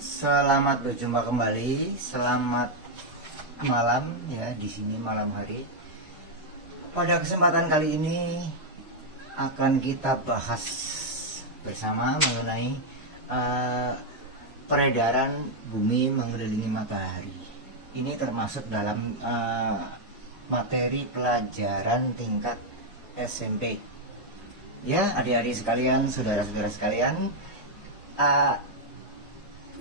Selamat berjumpa kembali. Selamat malam ya, di sini malam hari. Pada kesempatan kali ini akan kita bahas bersama mengenai peredaran bumi mengelilingi matahari. Ini termasuk dalam materi pelajaran tingkat SMP. Ya, adik-adik sekalian, saudara-saudara sekalian,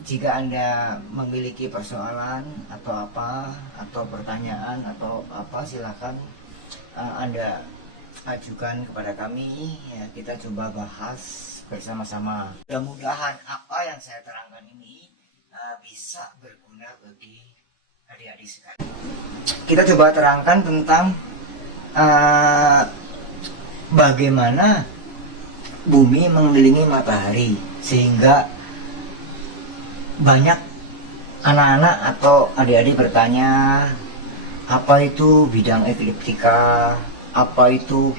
jika Anda memiliki persoalan atau pertanyaan atau apa, silakan Anda ajukan kepada kami ya, kita coba bahas bersama-sama. Mudah-mudahan apa yang saya terangkan ini bisa berguna bagi adik-adik sekalian. Kita coba terangkan tentang bagaimana bumi mengelilingi matahari, sehingga banyak anak-anak atau adik-adik bertanya, apa itu bidang ekliptika, apa itu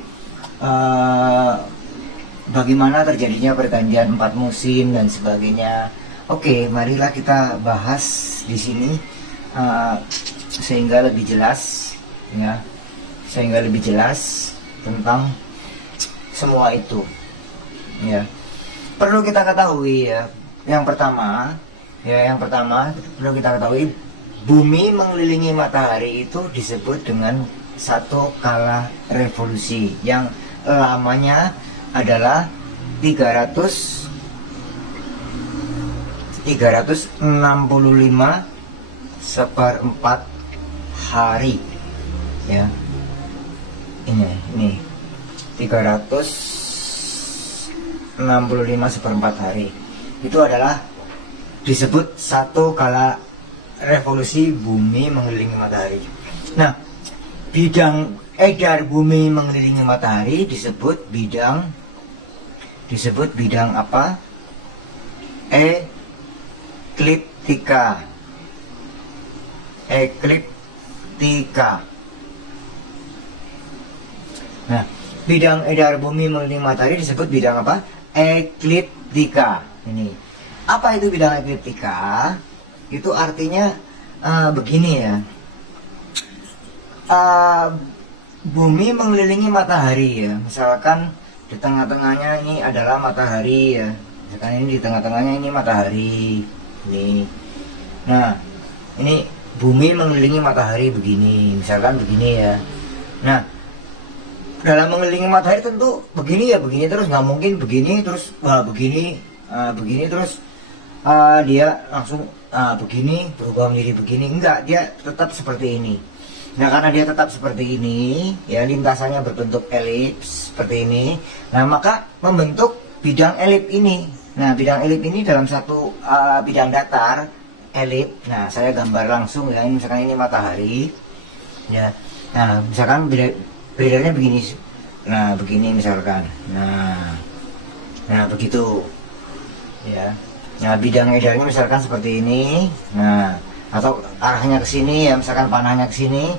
bagaimana terjadinya pergantian 4 musim dan sebagainya. Oke, marilah kita bahas di sini sehingga lebih jelas ya, tentang semua itu ya. Perlu kita ketahui ya, yang pertama perlu kita ketahui, bumi mengelilingi matahari itu disebut dengan satu kala revolusi yang lamanya adalah 365 seperempat hari ya. Ini 365 seperempat hari itu adalah disebut satu kala revolusi bumi mengelilingi matahari. Nah, bidang edar bumi mengelilingi matahari disebut bidang apa? Ekliptika. Nah, bidang edar bumi mengelilingi matahari disebut bidang apa? Ekliptika. Ini. Apa itu bidang ekliptika? Itu artinya begini ya. Bumi mengelilingi matahari ya. Misalkan di tengah-tengahnya ini adalah matahari ya. Misalkan ini di tengah-tengahnya ini matahari. Ini. Nah, ini bumi mengelilingi matahari begini. Misalkan begini ya. Nah, dalam mengelilingi matahari tentu begini ya, begini terus, nggak mungkin begini terus begini terus dia langsung begini berubah menjadi begini. Enggak, dia tetap seperti ini. Nah, karena dia tetap seperti ini ya, lintasannya berbentuk elips seperti ini. Nah, maka membentuk bidang elip ini. Nah, bidang elip ini dalam satu bidang datar elip. Nah, saya gambar langsung ya. Ini misalkan ini matahari ya. Nah, misalkan beredarnya begini. Nah, begini misalkan. Nah begitu ya. Nah, bidang edarnya misalkan seperti ini. Nah, atau arahnya ke sini ya, misalkan panahnya ke sini.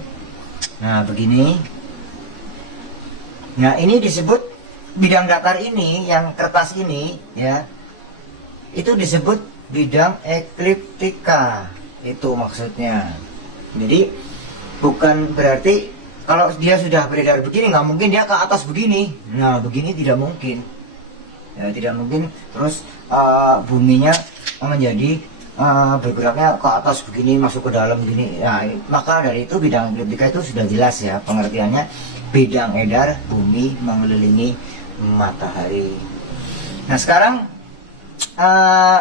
Nah, begini. Nah, ini disebut bidang datar ini, yang kertas ini ya. Itu disebut bidang ekliptika. Itu maksudnya. Jadi bukan berarti kalau dia sudah beredar begini nggak mungkin dia ke atas begini. Nah, begini tidak mungkin. Ya, tidak mungkin terus buminya menjadi bergeraknya ke atas begini, masuk ke dalam begini. Nah, maka dari itu bidang ekliptika itu sudah jelas ya pengertiannya, bidang edar bumi mengelilingi matahari. Nah, sekarang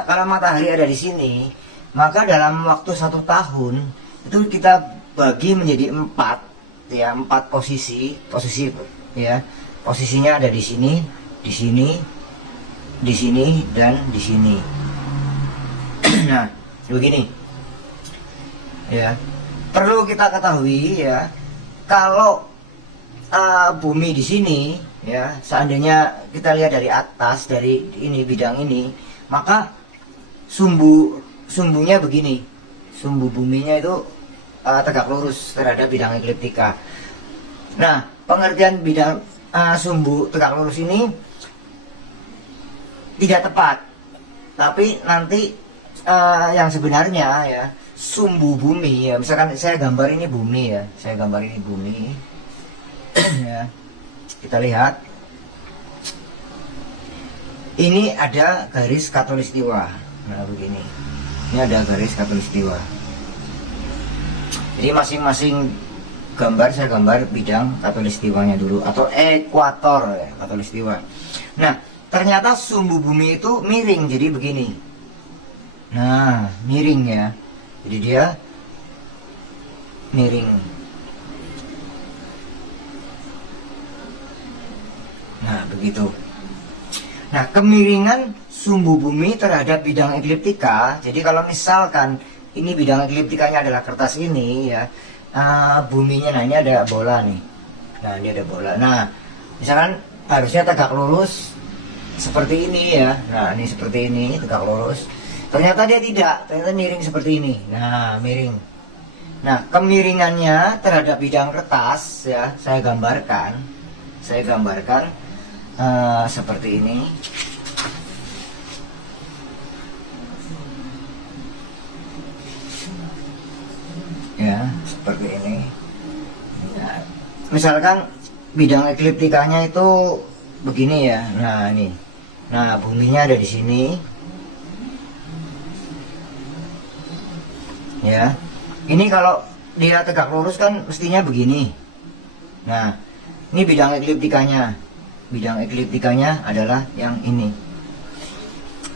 kalau matahari ada di sini, maka dalam waktu 1 tahun itu kita bagi menjadi 4 ya, 4 posisi ya. Posisinya ada di sini, di sini, di sini, dan di sini. Nah, begini ya, perlu kita ketahui ya, kalau bumi di sini ya, seandainya kita lihat dari atas, dari ini bidang ini, maka sumbunya begini, sumbu buminya itu tegak lurus terhadap bidang ekliptika. Nah, pengertian bidang sumbu tegak lurus ini tidak tepat Tapi nanti yang sebenarnya ya, sumbu bumi ya, misalkan saya gambar ini bumi ya, saya gambar ini bumi ya, kita lihat ini ada garis khatulistiwa. Nah begini, ini ada garis khatulistiwa. Jadi masing-masing gambar saya gambar bidang khatulistiwanya dulu, atau ekuator ya, khatulistiwa. Nah ternyata sumbu bumi itu miring, jadi begini. Nah miring ya, jadi dia miring. Nah begitu. Nah kemiringan sumbu bumi terhadap bidang ekliptika, jadi kalau misalkan ini bidang ekliptikanya adalah kertas ini ya, buminya, nah ini ada bola nih, nah ini ada bola. Nah misalkan harusnya tegak lurus seperti ini ya, nah ini seperti ini tegak lurus, ternyata dia tidak, ternyata miring seperti ini. Nah miring. Nah kemiringannya terhadap bidang kertas ya, saya gambarkan seperti ini. Ya seperti ini ya. Misalkan bidang ekliptikanya itu begini ya, nah ini, nah buminya ada di sini ya. Ini kalau dia tegak lurus kan mestinya begini. Nah ini bidang ekliptikanya adalah yang ini.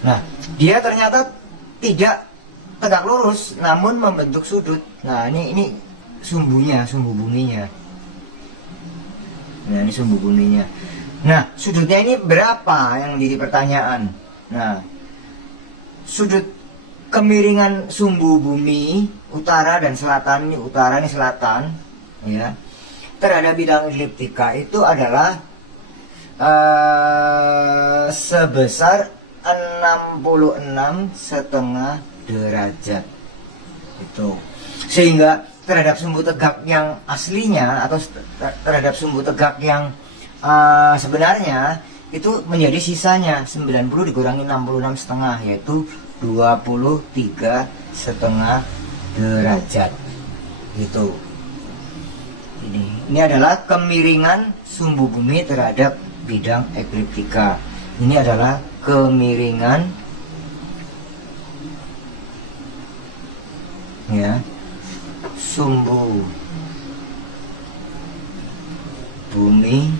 Nah dia ternyata tidak tegak lurus namun membentuk sudut. Nah ini sumbunya, sumbu buminya. Nah ini sumbu buminya. Nah sudutnya ini berapa yang jadi pertanyaan. Nah sudut kemiringan sumbu bumi utara dan selatan, ini utara ini selatan ya, terhadap bidang ekliptika itu adalah sebesar 66,5 derajat itu. Sehingga terhadap sumbu tegak yang aslinya atau terhadap sumbu tegak yang sebenarnya itu menjadi sisanya 90 dikurangi 66,5, yaitu 23,5 derajat gitu. Ini adalah kemiringan sumbu bumi terhadap bidang ekliptika. Ini adalah kemiringan ya sumbu bumi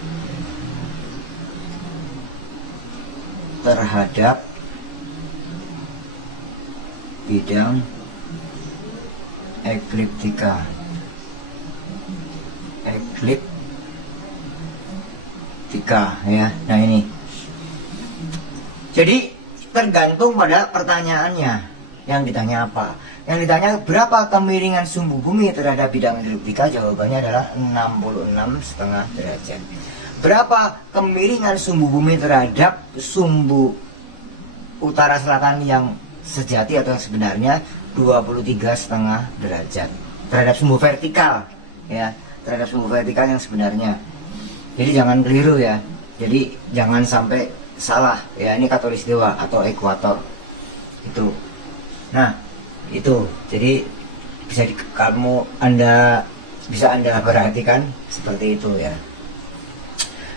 terhadap bidang ekliptika ya. Nah ini jadi tergantung pada pertanyaannya. Yang ditanya apa? Yang ditanya berapa kemiringan sumbu bumi terhadap bidang ekliptika, jawabannya adalah 66,5 derajat. Berapa kemiringan sumbu bumi terhadap sumbu utara selatan yang sejati atau yang sebenarnya, 23,5 derajat. Terhadap sumbu vertikal ya, terhadap sumbu vertikal yang sebenarnya. Jadi jangan keliru ya. Jadi jangan sampai salah ya, ini khatulistiwa atau ekuator itu. Nah itu, jadi Anda bisa perhatikan seperti itu ya.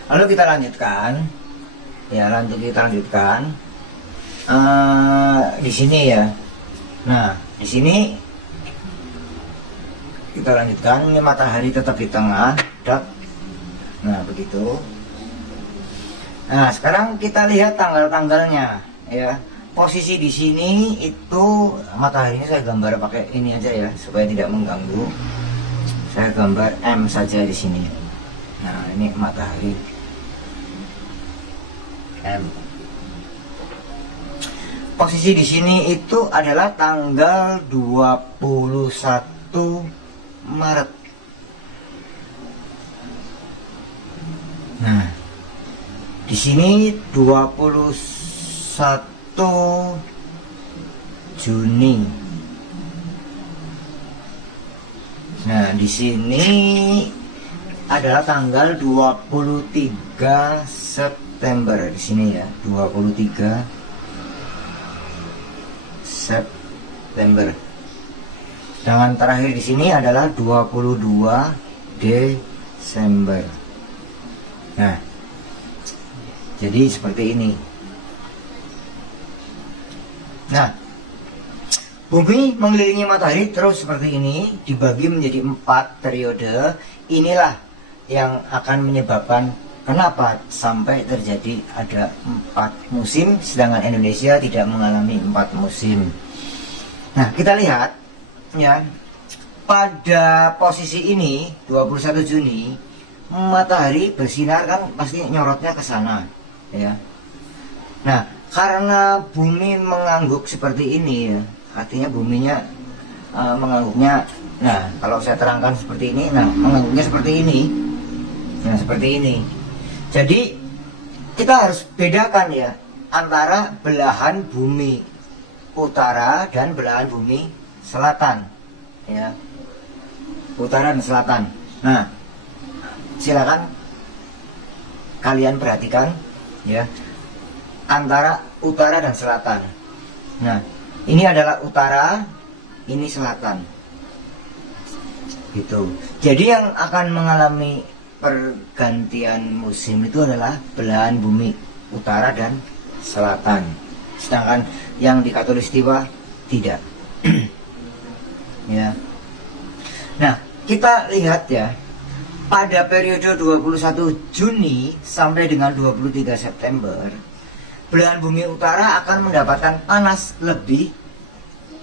Lalu kita lanjutkan ya, di sini ya. Nah di sini kita lanjutkan, ini matahari tetap di tengah, nah begitu. Nah sekarang kita lihat tanggal-tanggalnya ya. Posisi di sini itu matahari ini saya gambar pakai ini aja ya supaya tidak mengganggu. Saya gambar M saja di sini. Nah ini matahari M. Posisi di sini itu adalah tanggal 21 Maret. Nah di sini 21 Juni. Nah, di sini adalah tanggal 23 September di sini ya, 23 September. Sedangkan terakhir di sini adalah 22 Desember. Nah, jadi seperti ini. Nah, bumi mengelilingi matahari terus seperti ini, dibagi menjadi 4 periode. Inilah yang akan menyebabkan kenapa sampai terjadi ada 4 musim, sedangkan Indonesia tidak mengalami 4 musim. Nah, kita lihat ya, pada posisi ini 21 Juni matahari bersinar kan pasti nyorotnya ke sana ya. Nah, karena bumi mengangguk seperti ini ya, artinya buminya mengangguknya. Nah, kalau saya terangkan seperti ini, nah mengangguknya seperti ini. Nah, seperti ini. Jadi kita harus bedakan ya antara belahan bumi utara dan belahan bumi selatan ya, utara dan selatan. Nah, silakan kalian perhatikan ya, antara utara dan selatan. Nah, ini adalah utara, ini selatan gitu. Jadi yang akan mengalami pergantian musim itu adalah belahan bumi utara dan selatan, sedangkan yang di Khatulistiwa tidak. Ya. Nah, kita lihat ya, pada periode 21 Juni sampai dengan 23 September, belahan bumi utara akan mendapatkan panas lebih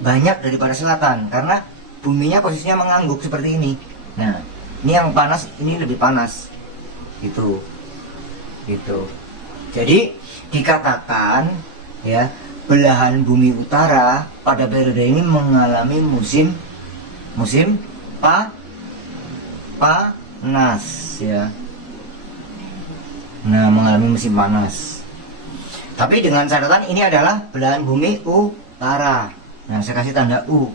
banyak daripada selatan karena buminya posisinya mengangguk seperti ini. Nah, ini yang panas, ini lebih panas gitu. Jadi dikatakan ya, belahan bumi utara pada periode ini mengalami musim panas ya. Nah, mengalami musim panas. Tapi dengan catatan ini adalah belahan bumi utara. Nah, saya kasih tanda U.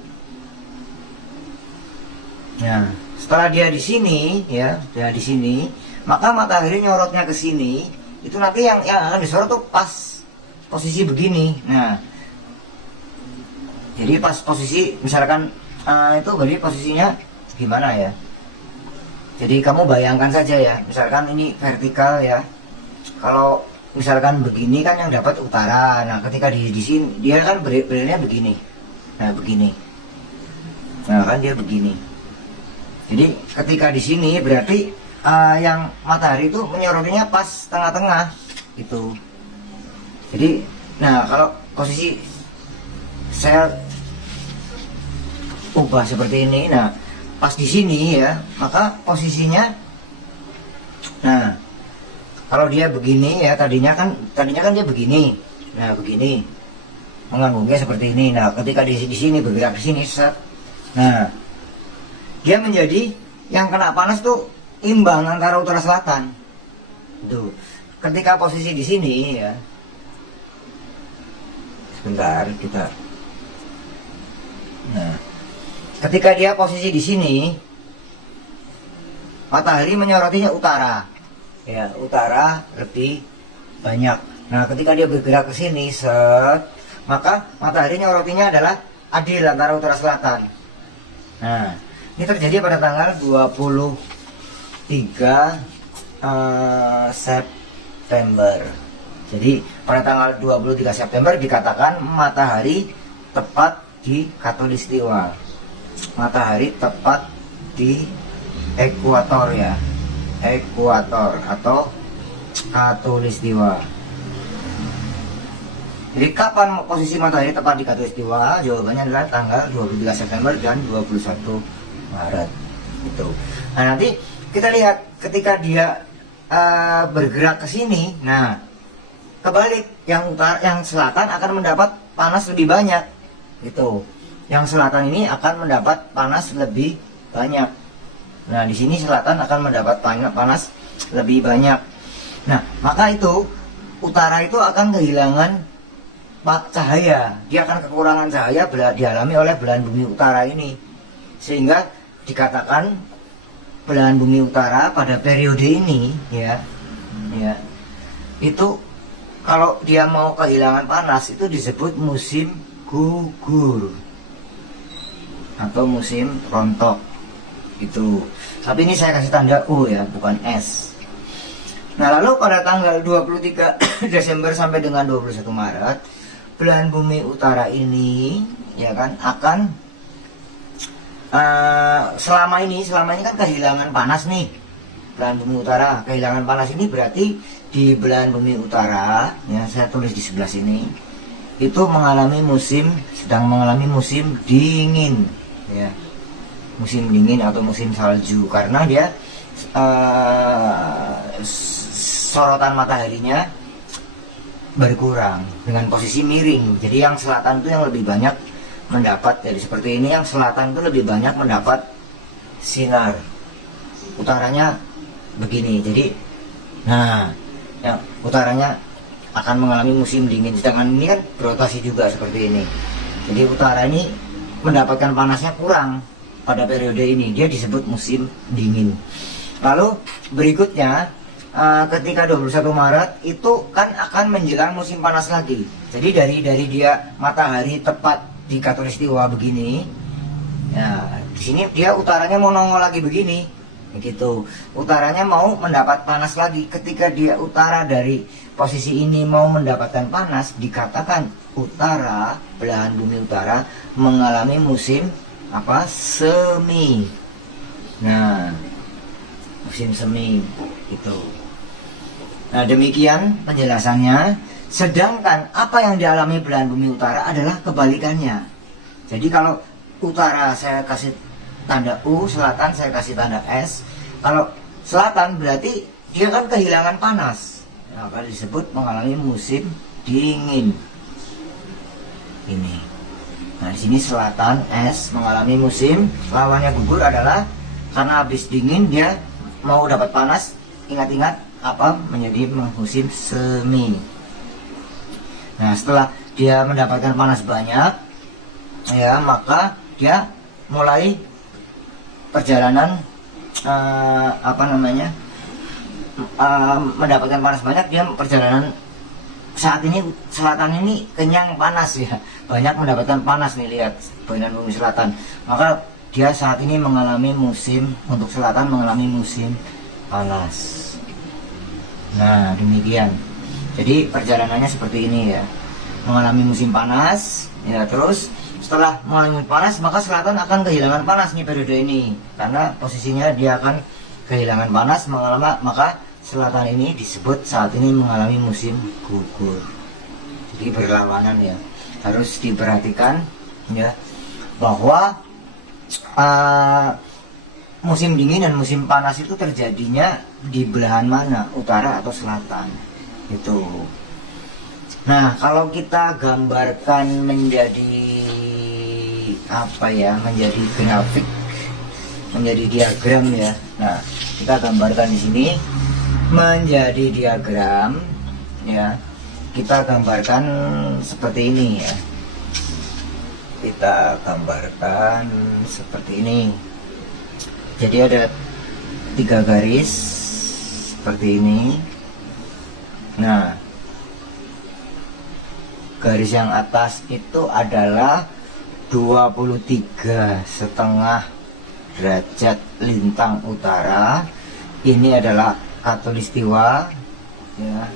Nah, setelah dia di sini ya, dia di sini, maka matahari nyorotnya ke sini. Itu nanti yang akan disorot tuh pas posisi begini. Nah, jadi pas posisi misalkan itu berarti posisinya gimana ya? Jadi kamu bayangkan saja ya, misalkan ini vertikal ya. Kalau misalkan begini kan yang dapat utara. Nah, ketika di sini dia kan berilnya begini. Nah, begini. Nah, kan dia begini. Jadi ketika di sini berarti yang matahari itu menyorotinya pas tengah-tengah itu. Jadi, nah kalau posisi saya ubah seperti ini, nah pas di sini ya, maka posisinya, nah kalau dia begini ya, tadinya kan dia begini, nah begini, mengangguknya seperti ini. Nah ketika di sini bergerak di sini, set, nah dia menjadi yang kena panas tuh imbang antara utara selatan. Tuh, ketika posisi di sini ya. Sebentar kita. Nah, ketika dia posisi di sini, matahari menyorotinya utara. Ya, utara lebih banyak. Nah, ketika dia bergerak ke sini, set, maka matahari nyorotinya adalah adil antara utara selatan. Nah, ini terjadi pada tanggal 23 September. Jadi pada tanggal 23 September dikatakan matahari tepat di Khatulistiwa. Matahari tepat di ekuator ya. Ekuator atau Khatulistiwa. Jadi kapan posisi matahari tepat di Khatulistiwa? Jawabannya adalah tanggal 23 September dan 21 Maret. Itu. Nah, nanti kita lihat ketika dia bergerak ke sini, nah kebalik, yang selatan akan mendapat panas lebih banyak. Gitu. Yang selatan ini akan mendapat panas lebih banyak. Nah, di sini selatan akan mendapat panas lebih banyak. Nah, maka itu utara itu akan kehilangan cahaya. Dia akan kekurangan cahaya dialami oleh belahan bumi utara ini. Sehingga dikatakan belahan bumi utara pada periode ini ya itu kalau dia mau kehilangan panas itu disebut musim gugur atau musim rontok itu. Tapi ini saya kasih tanda U ya, bukan S. Nah, lalu pada tanggal 23 Desember sampai dengan 21 Maret, belahan bumi utara ini ya kan akan selama ini kan kehilangan panas nih. Belahan bumi utara kehilangan panas ini berarti di belahan bumi utara ya, saya tulis di sebelah sini, itu sedang mengalami musim dingin ya. Musim dingin atau musim salju, karena dia sorotan mataharinya berkurang dengan posisi miring. Jadi yang selatan itu yang lebih banyak mendapat, jadi seperti ini, yang selatan itu lebih banyak mendapat sinar, utaranya begini. Jadi nah, yang utaranya akan mengalami musim dingin, sedangkan ini kan berotasi juga seperti ini. Jadi utara ini mendapatkan panasnya kurang pada periode ini, dia disebut musim dingin. Lalu berikutnya ketika 21 Maret itu kan akan menjelang musim panas lagi. Jadi dari dia matahari tepat di khatulistiwa begini, ya di sini dia utaranya mau nongol lagi begini, gitu. Utaranya mau mendapat panas lagi. Ketika dia utara dari posisi ini mau mendapatkan panas, dikatakan utara, belahan bumi utara mengalami musim semi. Nah, musim semi itu. Nah, demikian penjelasannya. Sedangkan apa yang dialami belahan bumi utara adalah kebalikannya. Jadi kalau utara saya kasih tanda U, selatan saya kasih tanda S. Kalau selatan berarti dia kan kehilangan panas, maka disebut mengalami musim dingin. Ini. Nah, di sini selatan S mengalami musim, lawannya gugur adalah karena habis dingin dia mau dapat panas. Ingat-ingat menjadi musim semi. Nah, setelah dia mendapatkan panas banyak ya, maka dia mulai perjalanan mendapatkan panas banyak, dia perjalanan. Saat ini selatan ini kenyang panas ya, banyak mendapatkan panas nih, lihat belahan bumi selatan. Maka dia saat ini mengalami musim, untuk selatan mengalami musim panas. Nah, demikian. Jadi perjalanannya seperti ini ya, mengalami musim panas ya. Terus setelah mengalami panas, maka selatan akan kehilangan panas nih periode ini, karena posisinya dia akan kehilangan panas, maka selatan ini disebut saat ini mengalami musim gugur. Jadi berlawanan ya, harus diperhatikan ya, bahwa musim dingin dan musim panas itu terjadinya di belahan mana, utara atau selatan itu. Nah, kalau kita gambarkan menjadi menjadi grafik, menjadi diagram ya. Nah, kita gambarkan di sini menjadi diagram ya. Kita gambarkan seperti ini ya. Kita gambarkan seperti ini. Jadi ada 3 garis seperti ini. Nah, garis yang atas itu adalah 23,5 derajat lintang utara. Ini adalah khatulistiwa ya,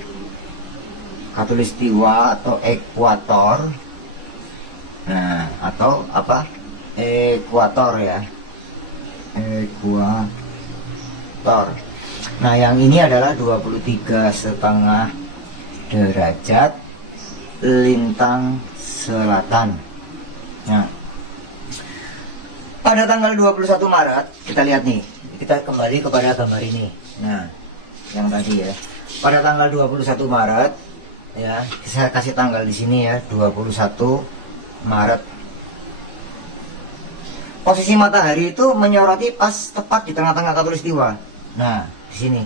khatulistiwa atau ekuator. Nah, atau ekuator ya, ekuator. Nah, yang ini adalah 23,5 derajat lintang selatan. Nah, pada tanggal 21 Maret kita lihat nih, kita kembali kepada gambar ini. Nah, yang tadi ya, pada tanggal 21 Maret ya, saya kasih tanggal di sini ya, 21 Maret. Posisi matahari itu menyoroti pas tepat di tengah-tengah khatulistiwa. Nah, di sini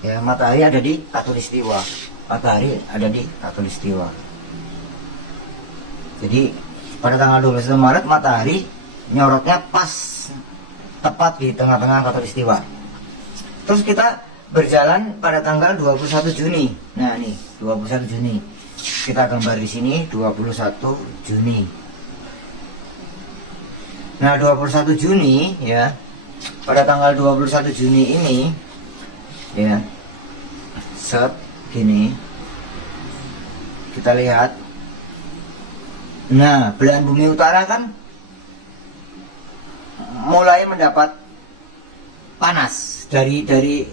ya, matahari ada di khatulistiwa. Matahari ada di khatulistiwa. Jadi pada tanggal 21 Maret matahari nyorotnya pas tepat di tengah-tengah khatulistiwa. Terus kita berjalan pada tanggal 21 Juni. Nah, nih 21 Juni. kita gambar di sini 21 Juni. Nah, 21 Juni ya. Pada tanggal 21 Juni ini ya. Set gini. Kita lihat. Nah, belahan bumi utara kan mulai mendapat panas dari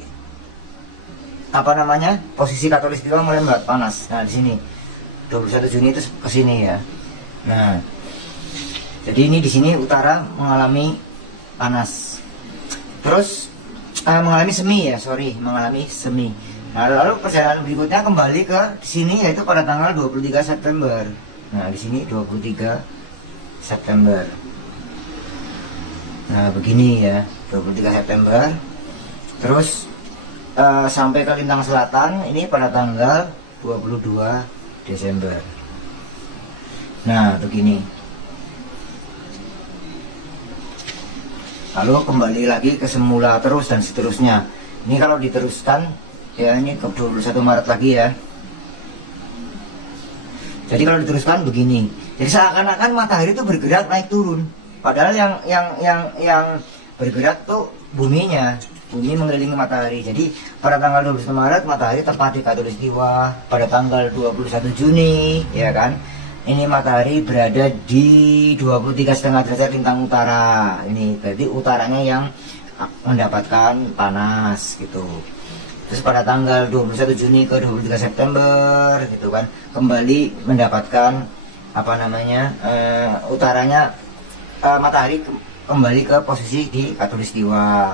apa namanya, posisi khatulistiwa mulai mendapat panas. Nah, di sini 21 Juni itu ke sini ya. Nah, jadi ini di sini utara mengalami panas. Terus mengalami semi ya, mengalami semi. Nah, lalu perjalanan berikutnya kembali ke sini yaitu pada tanggal 23 September. Nah, di sini 23 September. Nah, begini ya, 23 September. Terus sampai ke lintang selatan ini pada tanggal 22 Desember. Nah, begini. Lalu kembali lagi ke semula terus dan seterusnya. Ini kalau diteruskan ya, ini ke 21 Maret lagi ya. Jadi kalau diteruskan begini. Jadi seakan-akan matahari itu bergerak naik turun. Padahal yang bergerak tuh buminya. Bumi mengelilingi matahari. Jadi pada tanggal 21 Maret matahari tepat di khatulistiwa. Pada tanggal 21 Juni ya kan, ini matahari berada di 23,5 derajat lintang utara. Ini berarti utaranya yang mendapatkan panas gitu. Terus pada tanggal 21 Juni ke 23 September gitu kan, kembali mendapatkan apa namanya, utaranya matahari kembali ke posisi di khatulistiwa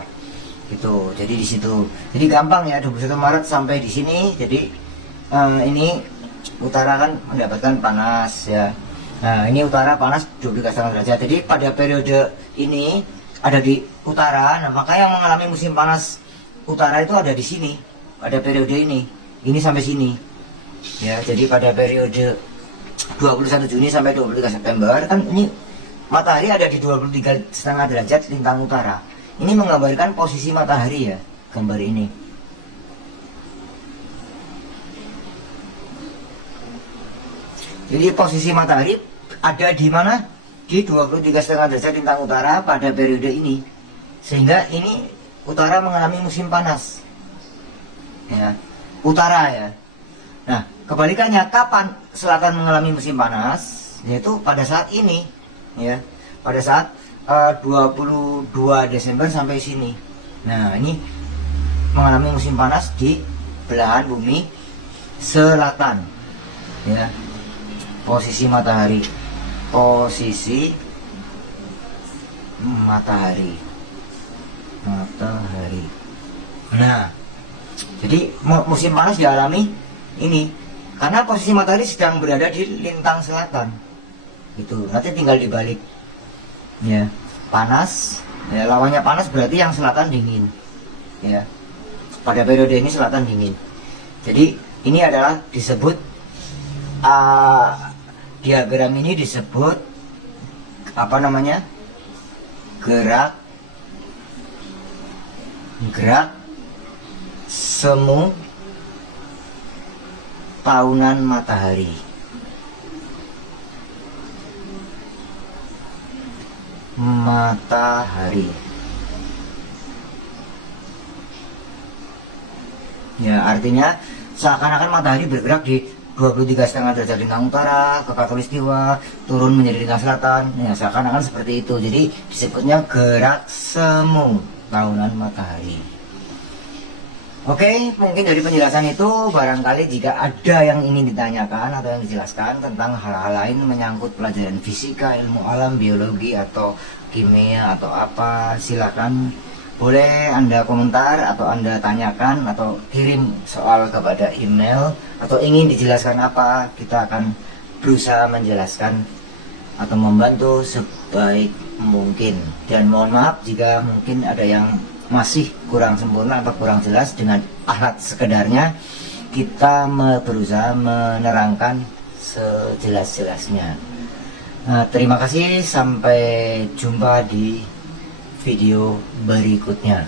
gitu. Jadi di situ. Jadi gampang ya, 21 Maret sampai di sini. Jadi ini utara kan mendapatkan panas ya. Nah, ini utara panas 12,5 derajat. Jadi pada periode ini ada di utara. Nah, maka yang mengalami musim panas utara itu ada di sini pada periode ini. Ini sampai sini. Ya, jadi pada periode 21 Juni sampai 23 September kan ini matahari ada di 23,5 derajat lintang utara. Ini menggambarkan posisi matahari ya, gambar ini. Jadi posisi matahari ada di mana? Di 23,5 derajat lintang utara pada periode ini. Sehingga ini utara mengalami musim panas. Ya, utara ya. Nah, kebalikannya kapan selatan mengalami musim panas? Yaitu pada saat ini ya. Pada saat 22 Desember sampai sini. Nah, ini mengalami musim panas di belahan bumi selatan. Ya. Posisi matahari. Posisi matahari. Matahari. Nah, jadi musim panas dialami ini karena posisi matahari sedang berada di lintang selatan. Itu nanti tinggal dibalik. Ya, panas. Ya, lawannya panas berarti yang selatan dingin. Ya. Pada periode ini selatan dingin. Jadi ini adalah disebut diagram ini disebut apa namanya? Gerak semu tahunan matahari. Matahari. Ya, artinya seakan-akan matahari bergerak di 23,5 derajat lintang utara ke khatulistiwa, turun menjadi lintang selatan. Ya, seakan-akan seperti itu. Jadi disebutnya gerak semu tahunan matahari. Oke, mungkin dari penjelasan itu barangkali jika ada yang ingin ditanyakan atau yang dijelaskan tentang hal-hal lain menyangkut pelajaran fisika, ilmu alam, biologi atau kimia atau apa, silakan boleh Anda komentar atau Anda tanyakan atau kirim soal kepada email atau ingin dijelaskan apa, kita akan berusaha menjelaskan atau membantu sebaik mungkin. Dan mohon maaf jika mungkin ada yang masih kurang sempurna atau kurang jelas dengan alat sekedarnya, kita berusaha menerangkan sejelas-jelasnya. Nah, terima kasih, sampai jumpa di video berikutnya.